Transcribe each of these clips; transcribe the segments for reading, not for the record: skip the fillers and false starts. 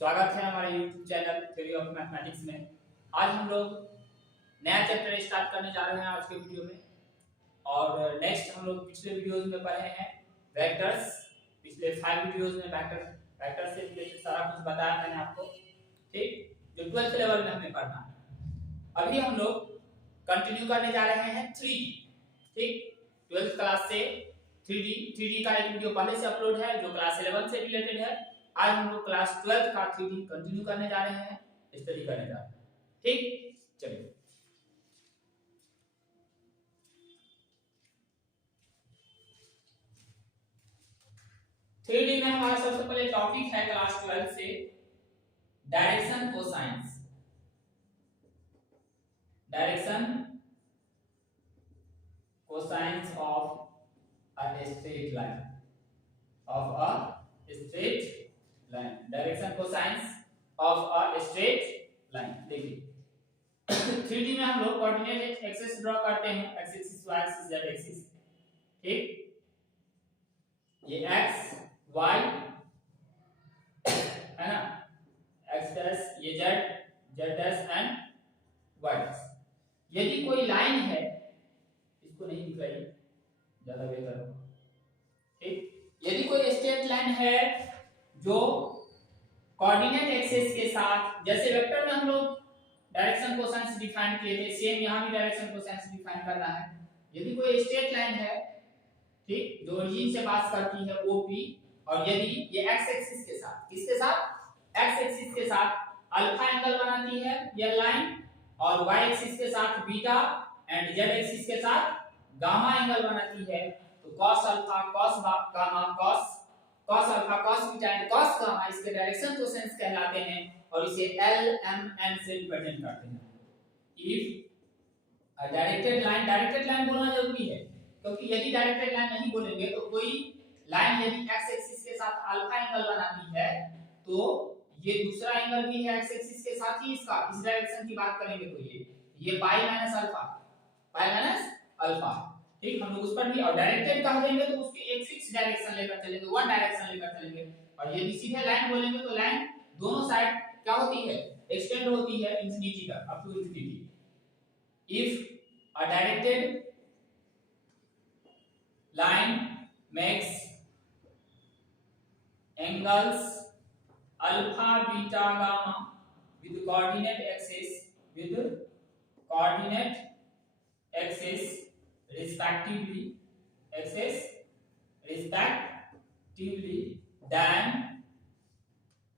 स्वागत है हमारे YouTube channel theory of mathematics में। आज हम लोग नया चैप्टर स्टार्ट करने जा रहे हैं आज के वीडियो में। और नेक्स्ट हम लोग पिछले वीडियोस में पढ़े हैं वेक्टर्स। पिछले 5 वीडियोस में वेक्टर से रिलेटेड सारा कुछ बताया मैंने आपको, ठीक, जो 12th लेवल में हमें पढ़ना है। अभी हम लोग कंटिन्यू करने जा रहे हैं 3D, ठीक। 12th क्लास से 3D का एक वीडियो पहले से अपलोड है जो क्लास 11 से रिलेटेड है। आज हम लोग क्लास 12 का 3D कंटिन्यू करने जा रहे हैं, स्टडी करने जा रहे हैं, ठीक। चलिए थ्री डी में हमारा सबसे पहले टॉपिक है क्लास 12 से direction cosines. Direction cosines of a straight line, of a straight line. Direction cosines of a straight line. देखिए 3D में हम लोग कोऑर्डिनेट एक्सिस ड्रॉ करते हैं, X axis, Y axis, Z axis, ठीक। ये x y है ना, x डैश, ये z dash and y dash. यदि कोई लाइन है, इसको नहीं दिखाइए ज्यादा बेहतर हो, ठीक। यदि कोई स्ट्रेट लाइन है जो कोऑर्डिनेट एक्सिस के साथ, जैसे वेक्टर में हम लोग डायरेक्शन कोसाइंस डिफाइन किए थे, सेम यहां भी डायरेक्शन कोसाइंस डिफाइन करना है। यदि कोई स्ट्रेट लाइन है, ठीक, जो ओरिजिन से पास करती है OP, और यदि ये x एक्सिस के साथ, किसके साथ, x एक्सिस के साथ अल्फा एंगल बनाती है ये लाइन, और y एक्सिस के साथ बीटा एंड z एक्सिस के साथ गामा एंगल बनाती है, तो cos alpha, cos gamma, cos alpha, cos beta and cos gamma इसके डायरेक्शन कोसाइंस कहलाते हैं, और इसे L M N से रिप्रेजेंट करते हैं। इफ अ डायरेक्टेड लाइन बोलना जरूरी है, क्योंकि यदि डायरेक्टेड लाइन नहीं बोलेंगे तो कोई लाइन यदि x एक्सिस के साथ अल्फा एंगल बनाती है, तो ये दूसरा एंगल भी है x एक्सिस के साथ ही इसका, इस डायरेक्शन की बात करेंगे तो ये पाई माइनस अल्फा, ठीक। हम लोग उस पर भी, और डायरेक्टेड कह देंगे तो उसकी एक फिक्स डायरेक्शन लेकर चलेंगे, वन डायरेक्शन लेकर चलेंगे। और यदि सीधे लाइन बोलेंगे तो लाइन दोनों साइड क्या होती है, एक्सटेंड होती है इंफिनिटी तक, up to infinity. If a directed line makes angles alpha, beta, gamma with coordinate axis respectively,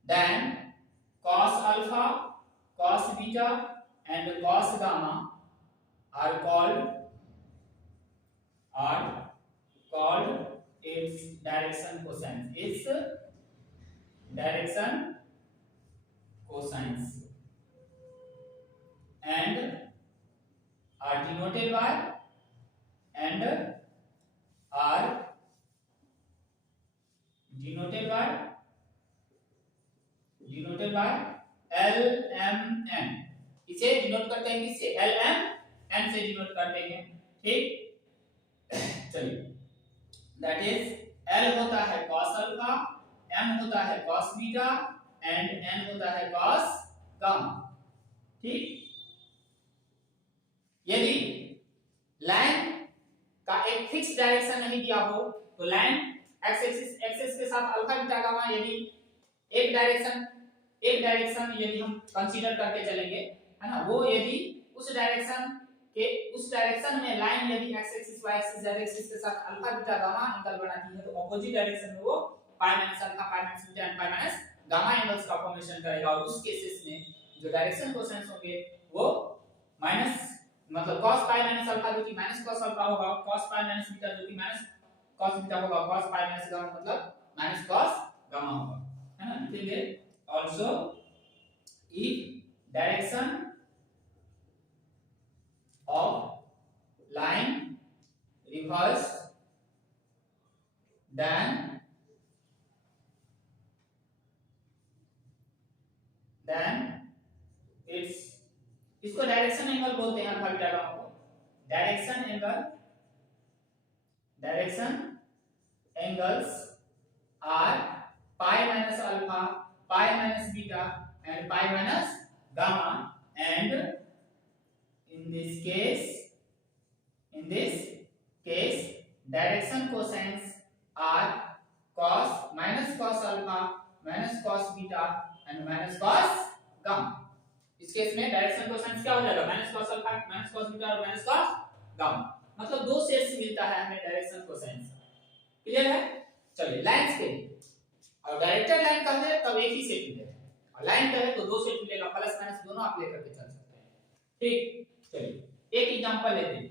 then cos alpha, cos beta and cos gamma are called its direction cosines. Its direction cosines and are denoted by L M N। इसे denote करते हैं किससे, L M N से denote करते हैं, ठीक। चलिए, that is L होता है cos अल्फा, M होता है cos बीटा एंड N होता है cos गामा, ठीक। यदि लाइन का एक फिक्स डायरेक्शन नहीं दिया हो, तो लाइन x एक्सिस के साथ अल्फा बीटा गामा, यदि एक डायरेक्शन यदि हम कंसीडर करके चलेंगे, है ना, वो यदि उस डायरेक्शन में लाइन यदि x axis, y axis, z axis के साथ अल्फा बीटा गामा एंगल बनाती है, तो ऑपोजिट डायरेक्शन में वो पाई minus alpha, pi minus beta and pi minus gamma angles का फॉर्मेशन करेगा। और उस केसेस में जो डायरेक्शन कोसाइंस होंगे वो माइनस, मतलब cos पाई माइनस अल्फा जो कि माइनस cos अल्फा होगा, cos पाई माइनस बीटा जो कि माइनस cos बीटा होगा, cos पाई माइनस गामा मतलब माइनस cos गामा होगा, है ना। लिखेंगे also if direction of line reverse then it's, इसको डायरेक्शन एंगल बोलते हैं अल्फा बीटा गामा को। Direction angles are pi minus alpha, pi minus beta and pi minus gamma, and in this case direction cosines are cos minus cos alpha minus cos beta and minus cos gamma। इस case में direction cosines क्या हो जाएगा, minus cos alpha minus cos beta और minus cos gamma, मतलब दो sets मिलता है हमें डायरेक्शन कोसाइंस। क्लियर है? चलिए लाइंस के लिए, और डायरेक्टर लाइन का है तब एक ही सेट मिलेगा, और लाइन का है तो दो सेट मिलेगा, प्लस माइनस दोनों आप लेकर के चल सकते हैं। ठीक, चलिए एक एग्जांपल लेते हैं।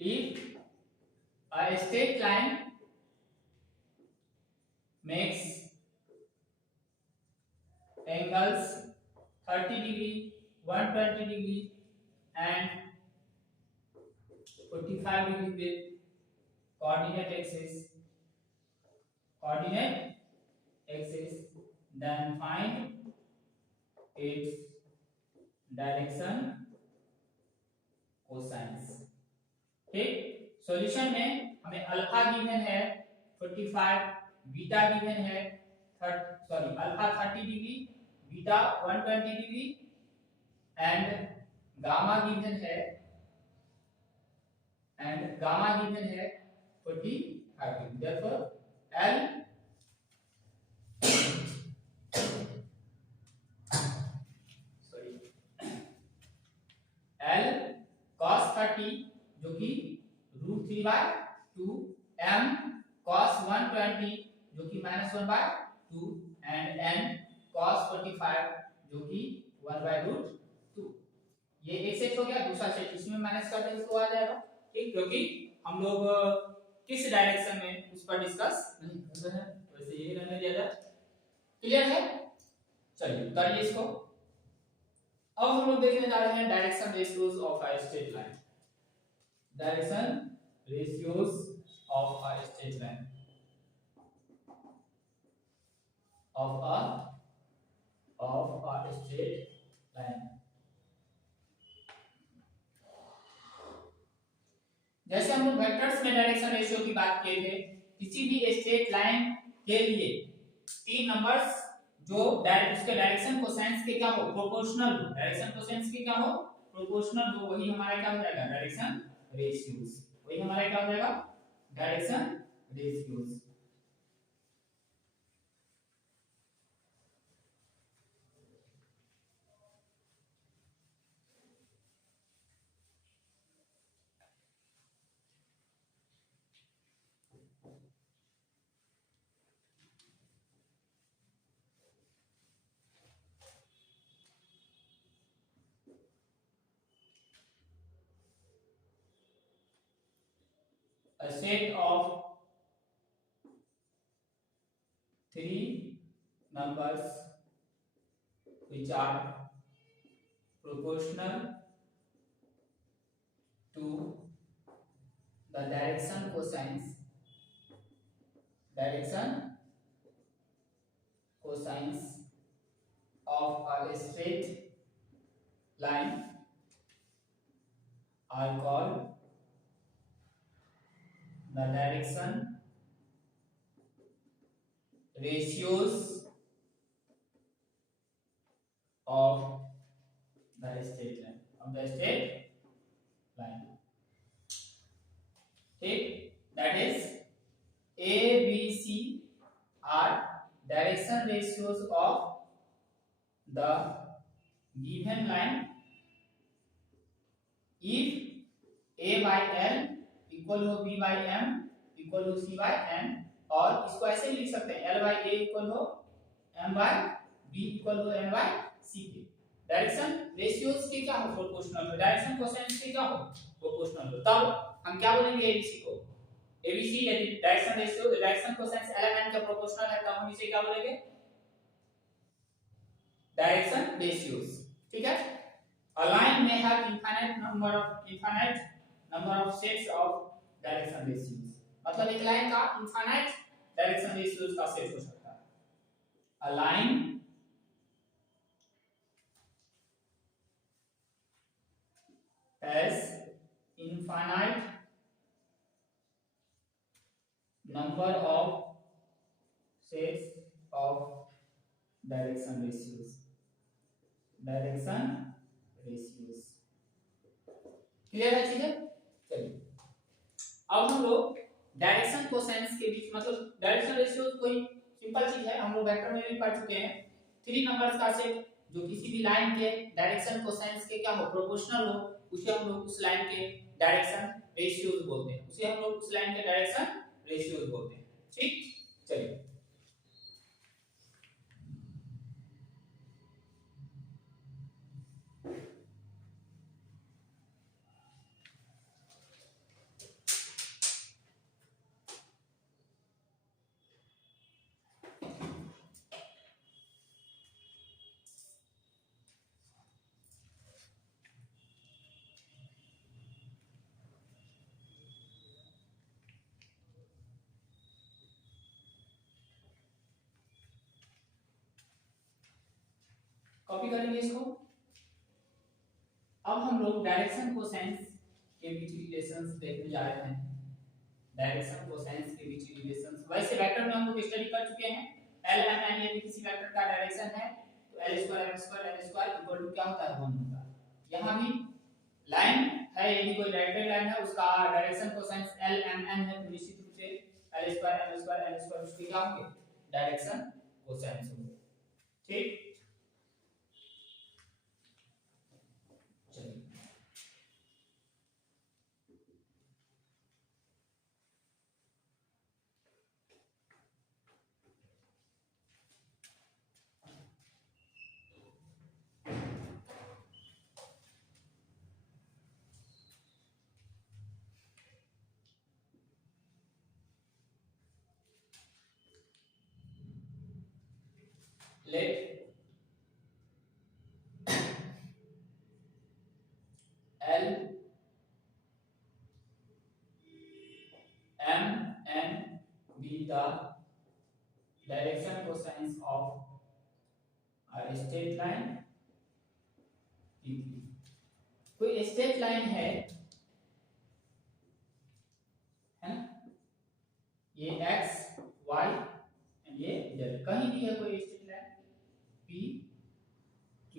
if a straight line makes angles 30 degree, 120 degree and 45 degree with coordinate axis, then find its direction cosines. ठीक, सॉल्यूशन में हमें अल्फा गिवन है 45, बीटा गिवन है alpha 30 degree, beta 120 degree and gamma given है 45 degree. therefore L cos 30 जो कि √3/2, m cos 120 जो कि -1/2 एंड n cos 45 जो कि 1/√2। ये एक सेट हो गया, दूसरा सेट इसमें माइनस कर देंगे तो आ जाएगा। ठीक, क्योंकि हम लोग किस डायरेक्शन में उस पर डिस्कस नहीं कर रहे हैं, वैसे यही रहने दिया जाए। क्लियर है? चलिए उतारिए इसको। अब हम लोग देखने जा रहे हैं direction ratios of a straight line. Direction ratios of a straight line of a straight line। जैसे हम लोग वेक्टर्स में डायरेक्शन रेशियो की बात किए थे, किसी भी स्ट्रेट लाइन के लिए 3 नंबर्स जो उसके डायरेक्शन कोसाइंस के क्या हो, प्रोपोर्शनल हो, डायरेक्शन कोसाइंस के क्या हो, प्रोपोर्शनल हो, वही हमारा क्या हो जाएगा, डायरेक्शन रेशियोज। वही हमारा क्या हो जाएगा, direction ratios. A set of 3 numbers which are proportional to the direction cosines of a straight line are called the direction ratios of the straight line, ठीक, that is A, B, C are direction ratios of the given line if A by L equal हो B by M equal हो C by N, और इसको ऐसे भी लिख सकते हैं L by A इक्वल हो M by B इक्वल हो N by C के। डायरेक्शन रेशियोज के क्या हो, प्रोपोर्शनल हो, डायरेक्शन कोसाइंस के क्या हो, प्रोपोर्शनल हो। तब हम क्या बोलेंगे ABC को, ABC यदि direction ratio direction cosines LN का प्रोपोर्शनल है तब हम इसे क्या बोलेंगे, डायरेक्शन रेशियोज। ठीक है, a line may have infinite number of sets of direction ratios, मतलब एक लाइन का इनफाइनाइट डायरेक्शन रेशियोज का सेट हो सकता है। a line has infinite number of sets of direction ratios, direction ratios. Clear है चीजें? चलिए अब हम लोग डायरेक्शन कोसाइंस के बीच, मतलब डायरेक्शन रेशियोज कोई सिंपल चीज है, हम लोग वेक्टर में भी पढ़ चुके हैं। 3 नंबर्स का सेट जो किसी भी लाइन के डायरेक्शन कोसाइंस के क्या हो, प्रोपोर्शनल हो, उसे हम लोग उस लाइन के डायरेक्शन रेशियोज बोलते हैं, उसे हम लोग उस लाइन के डायरेक्शन रेशियोज बोलते हैं। ठीक, चलिए कॉपी करेंगे इसको। अब हम लोग डायरेक्शन कोसाइंस के बीच रिलेशंस देखने जा रहे हैं। डायरेक्शन कोसाइंस के बीच रिलेशंस, वैसे वेक्टर में हम लोग स्टडी कर चुके हैं। एल एम एन यदि किसी वेक्टर का डायरेक्शन है तो L square M square N square equal to क्या होता है, 1 होता है। यहां भी लाइन है, यदि कोई डायरेक्टेड लाइन है उसका direction cosines L M N है, तो निश्चित रूप से L square M square N square उसके क्या होंगे, डायरेक्शन कोसाइंस होंगे। ठीक, let L M N be the direction cosines of a straight line PQ। कोई स्ट्रेट लाइन है ना, ये x y एंड ये z, कहीं भी है कोई स्ट्रेट लाइन P Q।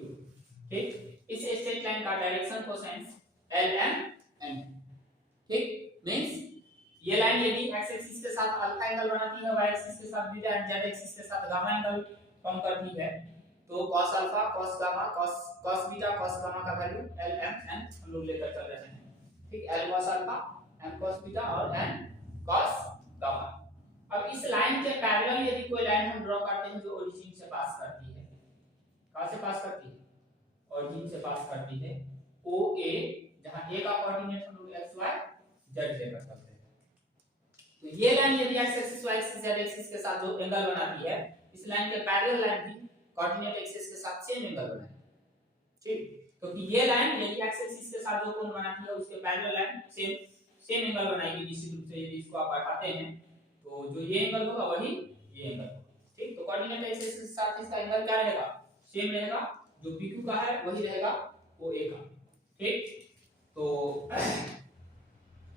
ठीक, इस स्ट्रेट लाइन का direction cosines L M N। ठीक, मींस ये लाइन यदि x एक्सिस के साथ अल्फा एंगल बनाती है, y एक्सिस के साथ बीटा एंड z एक्सिस के साथ गामा एंगल फॉर्म करती है, तो cos alpha cos gamma cos beta cos gamma का वैल्यू L M N हम लोग लेकर चल रहे हैं। ठीक, L cos alpha M cos beta और N cos गामा। अब इस लाइन के पैरेलल यदि कोई लाइन हम ड्रॉ करते हैं जो ओरिजिन से पास करती है, कहां से पास करती है, ओरिजिन से पास करती है, OA, जहां A का कोऑर्डिनेट हम लोग x y z लेकर चलते हैं। तो ये लाइन यदि x axis y axis z axis के साथ जो एंगल बनाती है, इस लाइन के पैरेलल लाइन भी कोऑर्डिनेट एक्सिस के साथ सेम एंगल बनाएगी। ठीक, क्योंकि ये लाइन यदि x एक्सिस के साथ जो कोण बनाती है उसके पैरेलल लाइन सेम एंगल बनाएगी। निश्चित रूप से यदि इसको आप बढ़ाते हैं तो जो ये एंगल होगा वही ये एंगल होगा। ठीक, तो कोऑर्डिनेट एक्सिस के साथ इसका एंगल क्या रहेगा, सेम रहेगा, जो PQ का है वही रहेगा OA का। ठीक, तो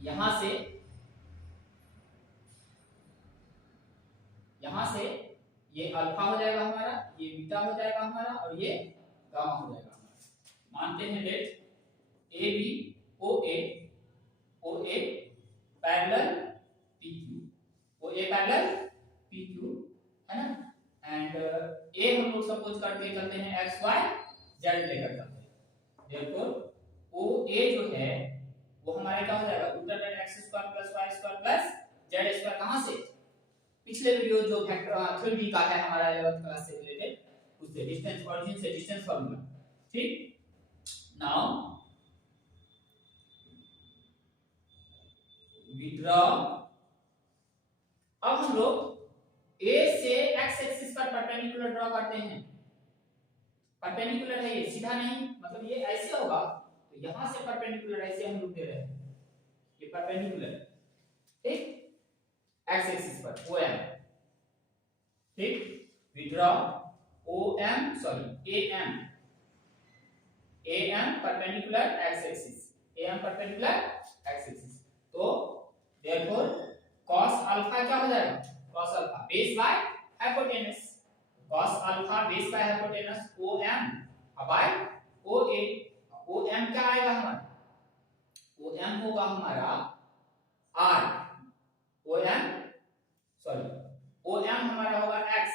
यहां से ये अल्फा हो जाएगा हमारा, ये बीटा हो जाएगा हमारा और ये गामा हो जाएगा हमारा। मानते हैं let A B O A parallel PQ, OA parallel PQ है ना, एंड ए हम लोग सपोज करके चलते हैं x y z लेकर चलते हैं। देयरफॉर OA जो है वो हमारे क्या हो जाएगा, x² + y² + z² कहां से, पिछले वीडियो जो 3D का है हमारा 11th क्लास से रिलेटेड, उससे डिस्टेंस, ओरिजिन से डिस्टेंस फार्मूला। ठीक, नाउ वी ड्रॉ, अब हम लोग A से x एक्सिस पर परपेंडिकुलर ड्रॉ करते हैं। परपेंडिकुलर है ये, सीधा नहीं, मतलब ये ऐसे होगा, तो यहां से परपेंडिकुलर ऐसे हम लोग दे रहे हैं, ये परपेंडिकुलर। ठीक, x एक्सिस पर OM। ठीक, we draw AM perpendicular x axis, AM perpendicular x axis। तो therefore cos अल्फा क्या हो बेस बाय हाइपोटेनस, cos अल्फा base by hypotenuse OM by OA। OM क्या आएगा हमारा, OM होगा हमारा R, OM सॉरी OM हमारा होगा x,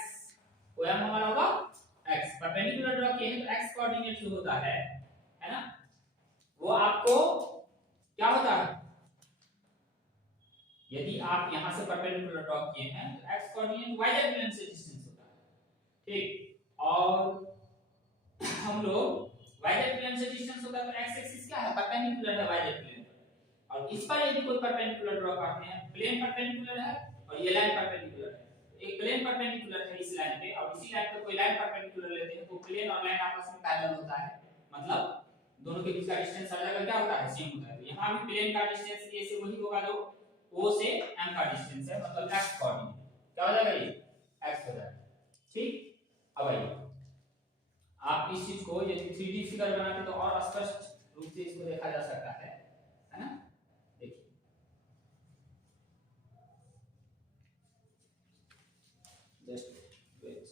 OM हमारा होगा x। परपेंडिकुलर ड्रॉ किए हैं तो x कोऑर्डिनेट जो होता है ना, वो आपको क्या होता है, यदि आप यहां से परपेंडिकुलर ड्रॉ किए हैं तो x कोऑर्डिनेट y प्लेन से डिस्टेंस होता है, ठीक। और हम लोग y प्लेन से डिस्टेंस होता है तो x एक्सिस क्या है, परपेंडिकुलर है y प्लेन, और इस पर यदि कोई परपेंडिकुलर ड्रॉ करते हैं, प्लेन परपेंडिकुलर है और ये लाइन परपेंडिकुलर है, एक प्लेन परपेंडिकुलर है इस लाइन पे और इसी लाइन पे कोई लाइन परपेंडिकुलर लेते हैं तो प्लेन और लाइन आपस में पैरेलल होता है, मतलब दोनों के बीच का डिस्टेंस हर जगह क्या होता है, सेम होता है। तो यहां भी प्लेन का डिस्टेंस a से वही होगा जो o से m का डिस्टेंस है, मतलब x कोऑर्डिनेट क्या हो जाएगा, ये x हो जाएगा, ठीक। अब आइए आप इस चीज को यदि 3D फिगर बनाते तो और स्पष्ट रूप से इसको देखा जा सकता है ना। देखिए जस्ट वेट,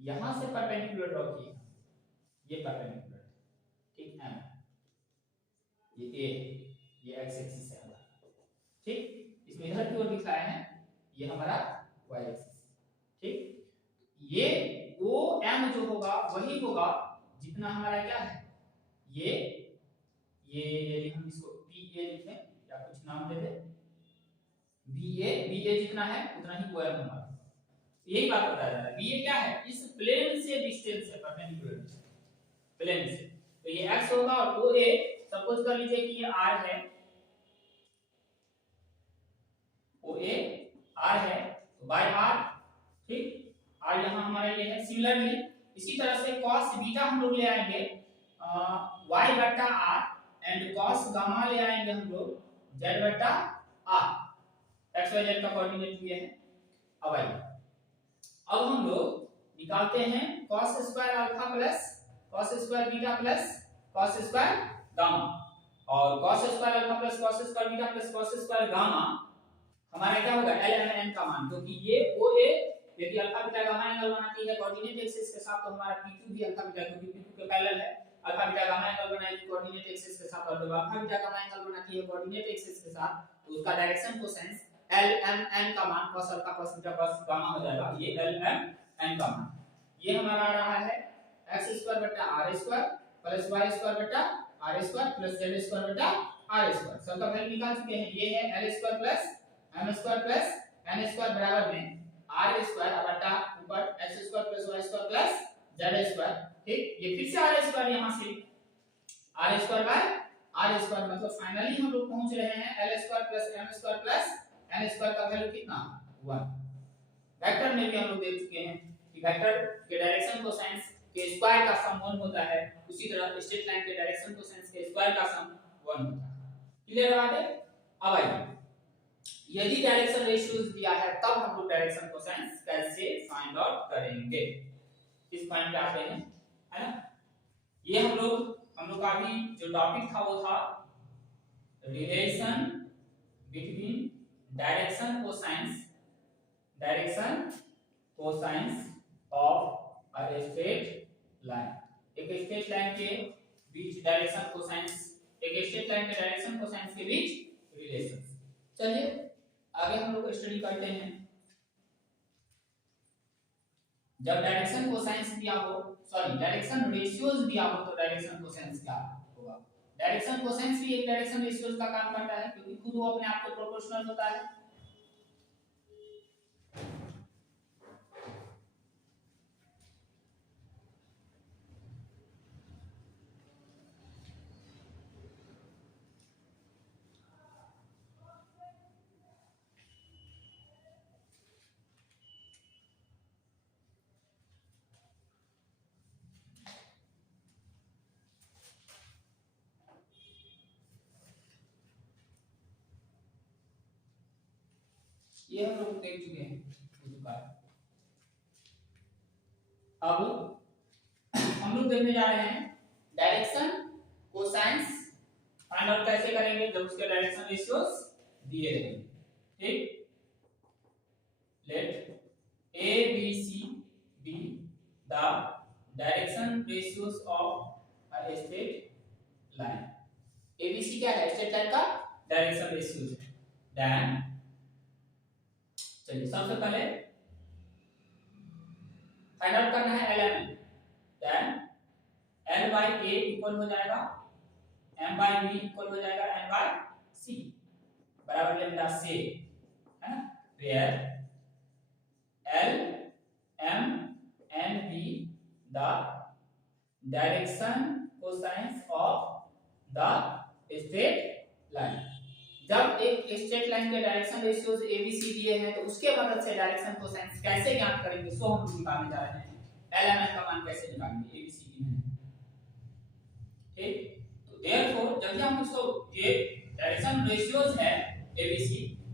यहां से परपेंडिकुलर ड्रॉ किए, ये परपेंडिकुलर, ठीक है, ये a, ये x एक्सिस है हमारा, ठीक। इसमें इधर की ओर दिखाया है, ये हमारा y एक्सिस, ठीक। ये OM जो होगा वही होगा जितना हमारा क्या है, ये यदि हम इसको PA लिखें या कुछ नाम दे दें, BA जितना है उतना ही OM हमारा, यही बात बताया जा रहा है। BA क्या है, इस प्लेन से डिस्टेंस है, परपेंडिकुलर प्लेन से, तो ये x होगा और OA सपोज कर लीजिए कि ये R है, OA R है तो बाय R, ठीक। R यहां हमारा ये है, सिमिलरली इसी तरह से cos बीटा हम लोग ले आएंगे y बटा r एंड cos गामा ले आएंगे हम लोग z बटा r, x y z का कोऑर्डिनेट ये है। अब आइए अब हम लोग निकालते हैं cos square alpha plus cos square beta plus cos square gamma, और cos square alpha plus cos square beta plus cos square gamma हमारा क्या होगा, ln n का मान, क्योंकि ये OA यदि अल्फा बीटा गामा एंगल बनाती है कोऑर्डिनेट एक्सिस के साथ, तो हमारा P2 भी अल्फा बीटा, क्योंकि P2 के पैरेलल है, अल्फा बीटा गामा एंगल बनाएगी कोऑर्डिनेट एक्सिस के साथ, और जब अल्फा बीटा गामा एंगल बनाती है कोऑर्डिनेट एक्सिस के साथ तो उसका डायरेक्शन कोसाइन ln का मान cos alpha cos beta cos gamma हो जाएगा, ये ln का मान ये हमारा आ रहा है x² बटा r² प्लस y² बटा r² प्लस z² बटा r², सबका वैल्यू निकाल चुके हैं, ये है l² plus m² plus n² बराबर में r² बटा ऊपर x² plus y² plus z², ठीक। ये फिर से r² यहां से r² बाय r², मतलब फाइनली हम लोग पहुंच रहे हैं l² plus m² plus n² का वैल्यू कितना, 1। वेक्टर में भी हम लोग देख चुके हैं कि वेक्टर के डायरेक्शन कोसाइन के स्क्वायर का सम 1 होता है, उसी तरह स्ट्रेट लाइन के डायरेक्शन कोसाइन के स्क्वायर का सम 1 होता है। क्लियर बात है। अब आइए यदि डायरेक्शन रेशियोज दिया है तब हम लोग डायरेक्शन कोसाइन कैसे फाइंड आउट करेंगे, इस पॉइंट पे आते हैं, है ना। ये हम लोग का भी जो टॉपिक था वो था relation between direction cosines of a straight line, एक स्ट्रेट लाइन के बीच डायरेक्शन कोसाइंस, एक स्ट्रेट लाइन के डायरेक्शन कोसाइंस के बीच रिलेशन। चलिए आगे हम लोग स्टडी करते हैं। जब डायरेक्शन कोसाइंस दिया हो, सॉरी डायरेक्शन रेशियोज दिया हो तो डायरेक्शन कोसाइंस क्या होगा, डायरेक्शन कोसाइंस भी एक डायरेक्शन रेशियोज का काम करता है, क्योंकि खुद वो अपने आप को प्रोपोर्शनल होता है। ये हम लोग देख चुके हैं, अब हम लोग देखने जा रहे हैं डायरेक्शन कोसाइंस फाइंड आउट कैसे करेंगे जब उसके डायरेक्शन रेशियोज दिए रहेंगे। ठीक, late A B C be the direction ratios of a straight line। ABC क्या है? स्ट्रेट लाइन का डायरेक्शन रेशियोज है। देन चलिए सबसे पहले फाइंड आउट करना है element. Then L by A equal हो जाएगा M by B इक्वल हो जाएगा N by C बराबर लेम्डा से, है ना? Where L M N B the direction cosines of the straight line। जब एक स्ट्रेट लाइन के डायरेक्शन रेशियोज ABC दिए हैं तो उसके मदद से डायरेक्शन कोसाइंस कैसे ज्ञात करेंगे सो हम निकालने जा रहे हैं। एलिमेंट का मान कैसे निकालेंगे ABCD में। ठीक, तो देयरफॉर जब भी हम इसको ये डायरेक्शन रेशियोज है ABC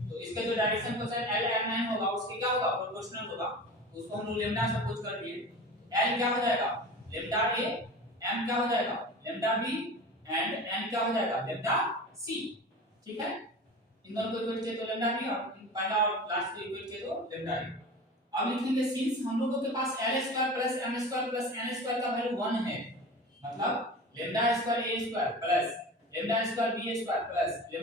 तो इसके जो डायरेक्शन कोसाइन LMN होगा उसके क्या होगा? प्रोपोर्शनल होगा। उसको हम लोग लेम्डा सपोज कर दिए। L क्या हो जाएगा? लेम्डा A, M क्या हो जाएगा? लेम्डा B एंड N क्या हो जाएगा? Lambda C। ठीक है, इन दोनों को इक्वल चाहिए तो लेम्डा B और पहला और लास्ट को इक्वल चाहिए तो लेम्डा A। अब लिखेंगे सिंस हम लोगों के पास L² + M² + N² का वैल्यू 1 है, मतलब λ² A² plus λ² B² plus λ²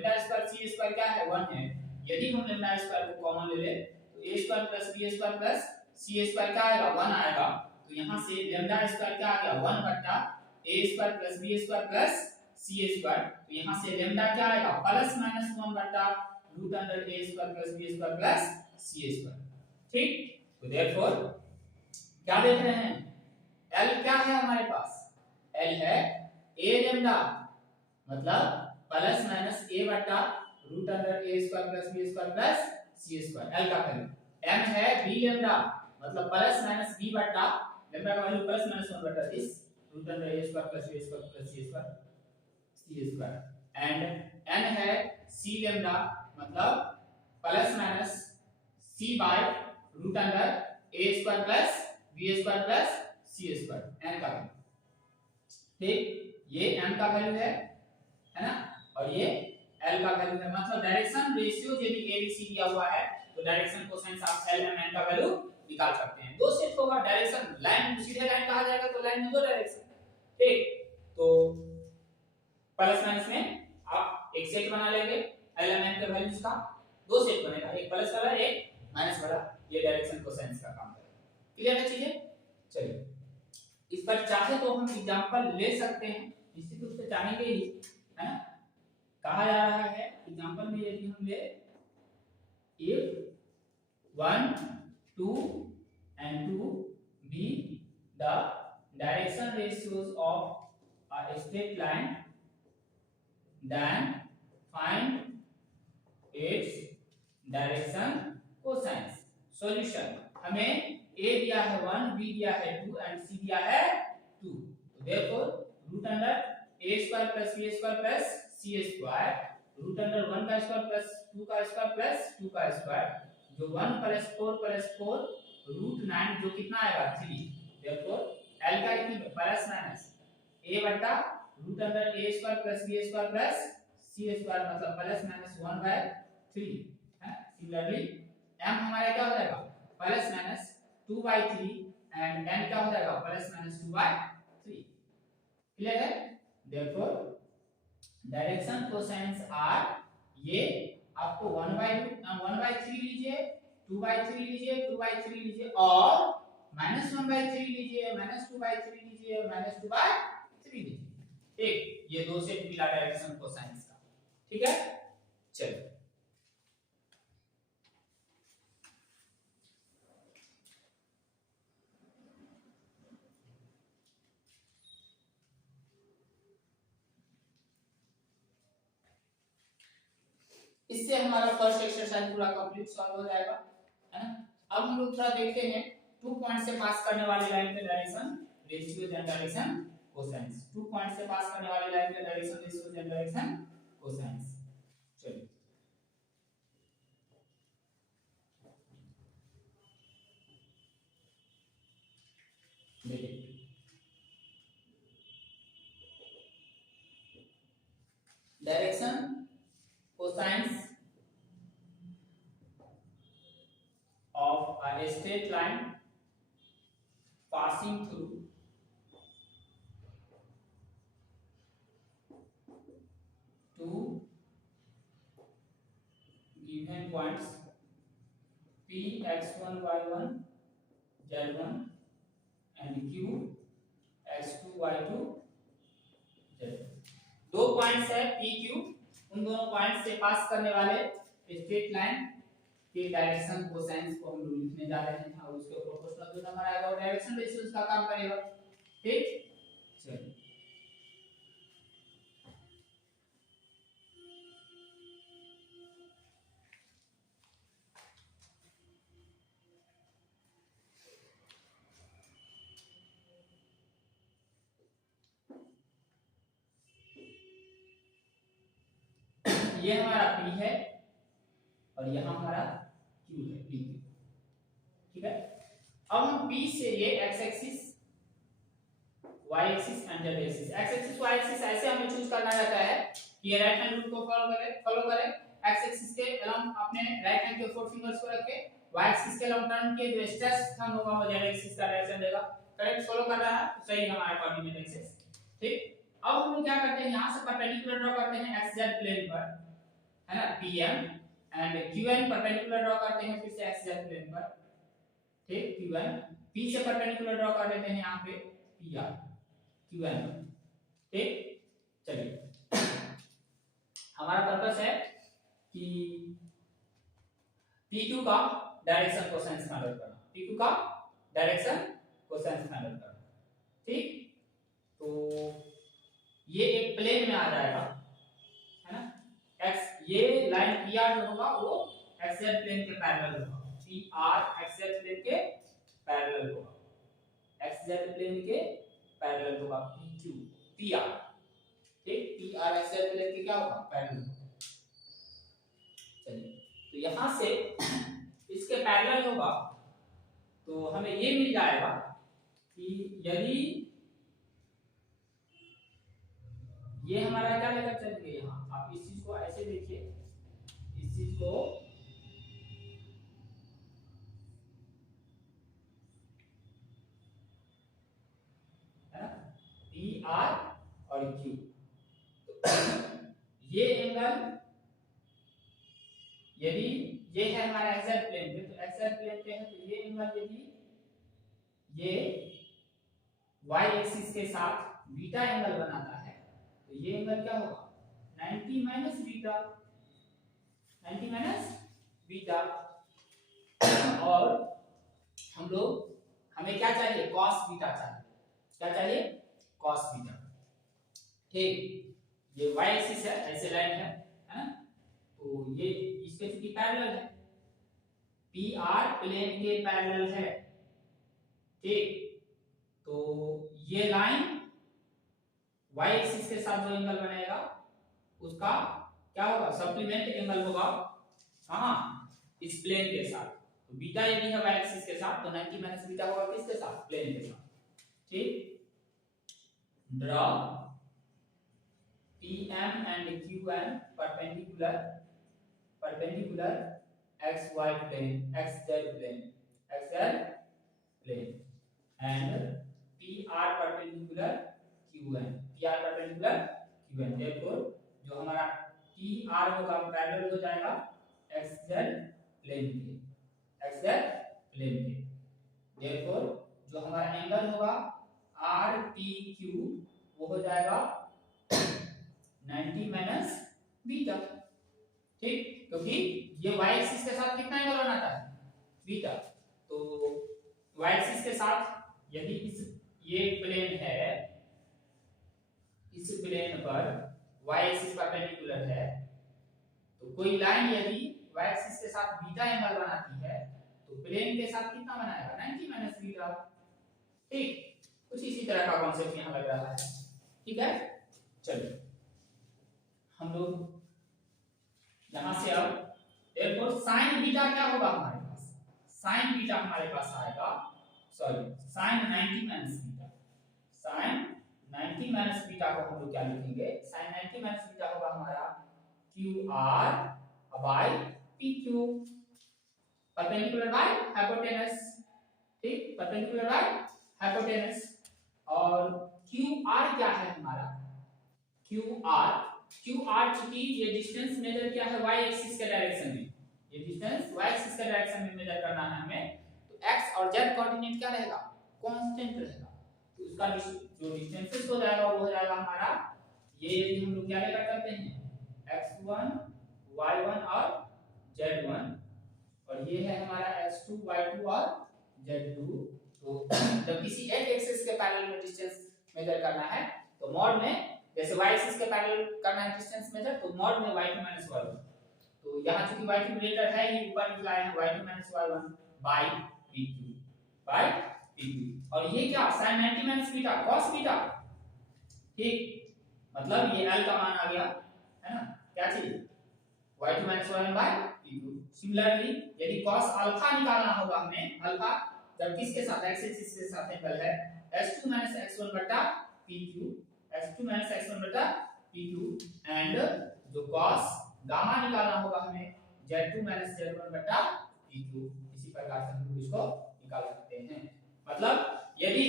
C² क्या है? 1 है। यदि हम λ² को कॉमन ले ले तो A² + B² प्लस C² क्या आएगा? 1 आएगा। तो यहां से λ² क्या आ गया? 1 बटा A² + B² प्लस C²। तो यहां से लैम्डा क्या आएगा? ±1 बटा √A² + B² प्लस C²। ठीक, तो देयरफॉर क्या देख रहे हैं? L क्या है हमारे पास? L है A लैम्डा मतलब ±A बटा √A² + B² plus C²। L का वैल्यू। M है B लैम्डा मतलब ±B बटा लैम्डा का वैल्यू ±1 बटा इस √A² + B² plus C² and N है C लैम्डा मतलब ±C by √A² plus B² plus C² N का वैल्यू। ठीक, ये M का वैल्यू है ना, और ये L का वैल्यू है। मतलब डायरेक्शन रेशियो यदि ABC दिया हुआ है तो डायरेक्शन कोसाइन आप L M N का वैल्यू निकाल सकते हैं। दो सेट होगा डायरेक्शन, लाइन सीधे लाइन कहा जाएगा तो लाइन में दो डायरेक्शन। ठीक, तो प्लस माइनस में आप एक सेट बना लेंगे L M N के वैल्यूज का, दो सेट बनेगा, एक प्लस वाला एक माइनस वाला। ये डायरेक्शन कोसाइन का काम करेगा। क्लियर है चीजें? चलिए इस पर चाहे तो हम एग्जांपल ले सकते हैं, निश्चित रूप से चाहेंगे ही, है ना? कहा जा रहा है एग्जांपल में यदि हम ले if 1 2 and 2 be the direction ratios of a straight line then find its direction cosines। Solution हमें A दिया है 1, B दिया है 2 एंड C दिया है 2। तो therefore √A² + B² plus C² √1 का स्क्वायर प्लस 2 का स्क्वायर प्लस 2 का स्क्वायर जो 1 + 4 + 4 √9 जो कितना आएगा? 3। देयरफॉर L का इक्वल प्लस माइनस A बटा √A² + B² प्लस C² मतलब ±1/3 है। सिमिलरली M हमारा क्या हो जाएगा? ±2/3 एंड N क्या हो जाएगा? ±2/3। क्लियर है? देयरफॉर डायरेक्शन कोसाइंस आर ये आपको 1/3 लीजिए, 2/3 लीजिए, 2/3 लीजिए और -1/3 लीजिए, -2/3 लीजिए, -2/3 लीजिए। ठीक, ये दो सेट मिला डायरेक्शन कोसाइंस का। ठीक है, चलिए इससे हमारा फर्स्ट एक्सरसाइज पूरा कंप्लीट सॉल्व हो जाएगा, है ना? अब हम लोग थोड़ा देखते हैं 2 पॉइंट से पास करने वाली लाइन के direction ratios and direction cosines. 2 point से पास करने वाली लाइन के direction ratios and direction cosines. चलिए देखिए direction cosines of a straight line passing through two given points P x1 y1 z1 and Q x2 y2 z2। दो points है P Q, उन दोनों पॉइंट से पास करने वाले स्ट्रेट लाइन के डायरेक्शन कोसाइंस को हम लोग लिखने जा रहे हैं और उसके प्रोपोर्शनल जो नंबर आएगा वो डायरेक्शन रेशियो का काम करेगा। ठीक, चलिए ये हमारा P है और यहाँ हमारा Q है, P Q। ठीक है, अब हम P से ये x axis y axis and z axis, x axis y axis ऐसे हमें चूज करना रहता है कि ये राइट हैंड रूल को फॉलो करें। x एक्सिस के अलोंग अपने राइट हैंड के फोर फिंगर्स को रखें, y एक्सिस के अलोंग टर्न के जो स्ट्रेस थंब होगा वो z एक्सिस का डायरेक्शन देगा। करेक्ट फॉलो कर रहा है तो सही हमारा कोऑर्डिनेट एक्सिस। ठीक, अब हम लोग क्या करते हैं, यहां से परपेंडिकुलर ड्रॉ करते हैं xz प्लेन पर, है ना, pm and qn perpendicular draw करते हैं फिर से xz प्लेन पर। ठीक, qn p से परपेंडिकुलर ड्रॉ कर देते हैं यहां पे pr qn। ठीक, चलिए हमारा पर्पस है कि pq का डायरेक्शन कोसाइंस फाइंड आउट करना, pq का डायरेक्शन कोसाइंस फाइंड आउट करना। ठीक, तो ये एक प्लेन में आ जाएगा, है ना, x ये लाइन pr जो होगा वो xz प्लेन के पैरेलल होगा, pr xz प्लेन के पैरेलल होगा, xz प्लेन के पैरेलल होगा pq pr। ठीक, pr xz प्लेन के क्या होगा, पैरेलल। चलिए तो यहां से इसके पैरेलल होगा तो हमें ये मिल जाएगा कि यदि ये हमारा क्या लेकर चलेंगे, यहाँ आप इस चीज को ऐसे देखिए, इस चीज को है ना पी आर और क्यू, ये एंगल यदि ये है हमारा एक्सएल प्लेन पे, तो एक्सएल प्लेन पे है तो ये एंगल यदि ये y एक्सिस के साथ बीटा एंगल बनाता है तो ये एंगल क्या होगा, 90 माइनस बीटा, 90 माइनस बीटा। और हम लोग हमें क्या चाहिए, cos बीटा चाहिए, क्या चाहिए, cos बीटा। ठीक, ये y एक्सिस है, ऐसे लाइन है ना, तो ये इसके चूंकि पैरेलल है, PR प्लेन के पैरेलल है। ठीक, तो ये लाइन y एक्सिस के साथ जो एंगल बनेगा उसका क्या होगा, सप्लीमेंट एंगल होगा, कहां, इस प्लेन के साथ। तो बीटा यदि है y एक्सिस के साथ तो 90 माइनस बीटा होगा किसके साथ, प्लेन के साथ। ठीक, draw PM and QN perpendicular xy plane, xz plane, xz plane and PR perpendicular QN, PR perpendicular QN। therefore जो हमारा PR होगा पैरेलल हो जाएगा xz प्लेन के, xz प्लेन के। therefore जो हमारा एंगल होगा RPQ वो हो जाएगा 90 माइनस बीटा। ठीक, क्योंकि ये y एक्सिस के साथ कितना एंगल बनाता है, बीटा। तो y एक्सिस के साथ यदि इस ये प्लेन है, इस प्लेन पर y एक्सिस परपेंडिकुलर है, तो कोई लाइन यदि y एक्सिस के साथ बीटा एंगल बनाती है तो प्लेन के साथ कितना बनाएगा, 90 माइनस बीटा। ठीक, कुछ इसी तरह का कॉन्सेप्ट यहां लग रहा है। ठीक है, चलिए हम लोग यहां से अब therefore sin बीटा क्या होगा हमारे पास, sin बीटा हमारे पास आएगा sorry sin 90 minus beta, sin 90 minus beta को हम लोग क्या लिखेंगे, sin 90 माइनस बीटा होगा हमारा QR by PQ, perpendicular by hypotenuse, ठीक, परपेंडिकुलर बाय हाइपोटेनस। और QR क्या है हमारा, QR चूंकि ये डिस्टेंस मेजर किया है y एक्सिस के डायरेक्शन में, ये डिस्टेंस y एक्सिस के डायरेक्शन में मेजर करना है हमें, तो x और z कोऑर्डिनेट क्या रहेगा, कांस्टेंट रहेगा। तो उसका जो डिस्टेंसेस हो जाएगा वो हो जाएगा हमारा, ये यदि हम लोग क्या लेकर करते हैं x1 y1 और z1, और ये है हमारा x2 y2 और z2। तो जब किसी एक एक्सिस के पैरेलल में डिस्टेंस मेजर करना है तो मॉड में, जैसे y एक्सिस के पैरेलल करना है डिस्टेंस मेजर, तो मॉड में y2 - y1, तो यहां चूंकि y2 ग्रेटर है, ये ऊपर निकला है y2 - y1 बाय pq, और ये क्या sin 90 - बीटा cos बीटा, ठीक, मतलब ये l का मान आ गया है ना, क्या चीज y2 - y1 by pq। Similarly यदि cos अल्फा निकालना होगा हमें, अल्फा जब किसके साथ, x एक्सिस के साथ एंगल है, s2 - x1 बटा pq, s2 - x1 बटा pq, एंड जो cos गामा निकालना होगा हमें z2 - z1 बटा pq। इसी प्रकार से हम इसको निकाल सकते हैं। मतलब यदि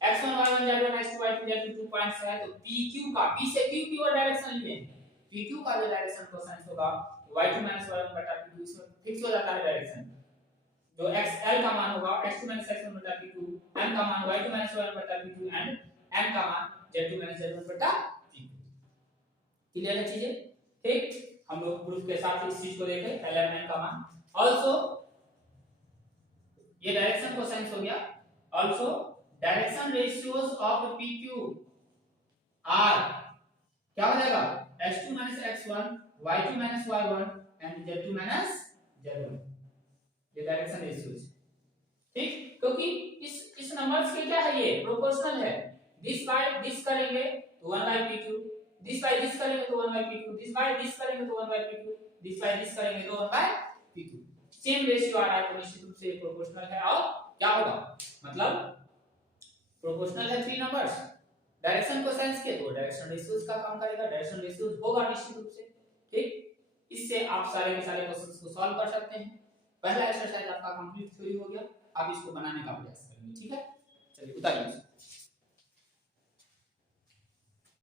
x1 y1 z1 x2 y2 z2 2 points है, तो pq का, p से q की ओर डायरेक्शन लेंगे, pq का जो डायरेक्शन कोसाइन होगा y2 - y1 बटा pq, इसमें फिक्स हो जाता है डायरेक्शन। जो xl का मान होगा x2 - x1 बटा pq, m का मान y2 - y1 बटा pq, एंड n का मान z2 - z1 बटा pq। क्लियर है चीजें, ठीक। हम लोग प्रूफ के साथ इस चीज को देखें, lm n का मान। आल्सो ये डायरेक्शन कोसाइन हो गया, also direction ratios of pq are क्या हो जाएगा, x2 - x1 y2 - y1 and z2 - z1, ये डायरेक्शन रेशियोज, ठीक। क्योंकि इस नंबर्स के क्या है, ये प्रोपोर्शनल है, दिस बाय दिस करेंगे तो 1 by pq, this by this करेंगे तो 1 by pq, this by this करेंगे तो 1 by pq, this by this करेंगे तो 1 बाय pq, सेम रेशियो आ रहा है, तो निश्चित रूप से प्रोपोर्शनल है। और क्या होगा, मतलब प्रोपोर्शनल है 3 नंबर्स, डायरेक्शन कोसाइंस के, तो डायरेक्शन रेशियोज का काम करेगा, डायरेक्शन रेशियोज होगा निश्चित रूप से, ठीक। इससे आप सारे के सारे क्वेश्चंस को सॉल्व कर सकते हैं। पहला एक्सरसाइज आपका कंप्लीट थ्योरी हो गया, आप इसको बनाने का प्रयास करेंगे, ठीक है।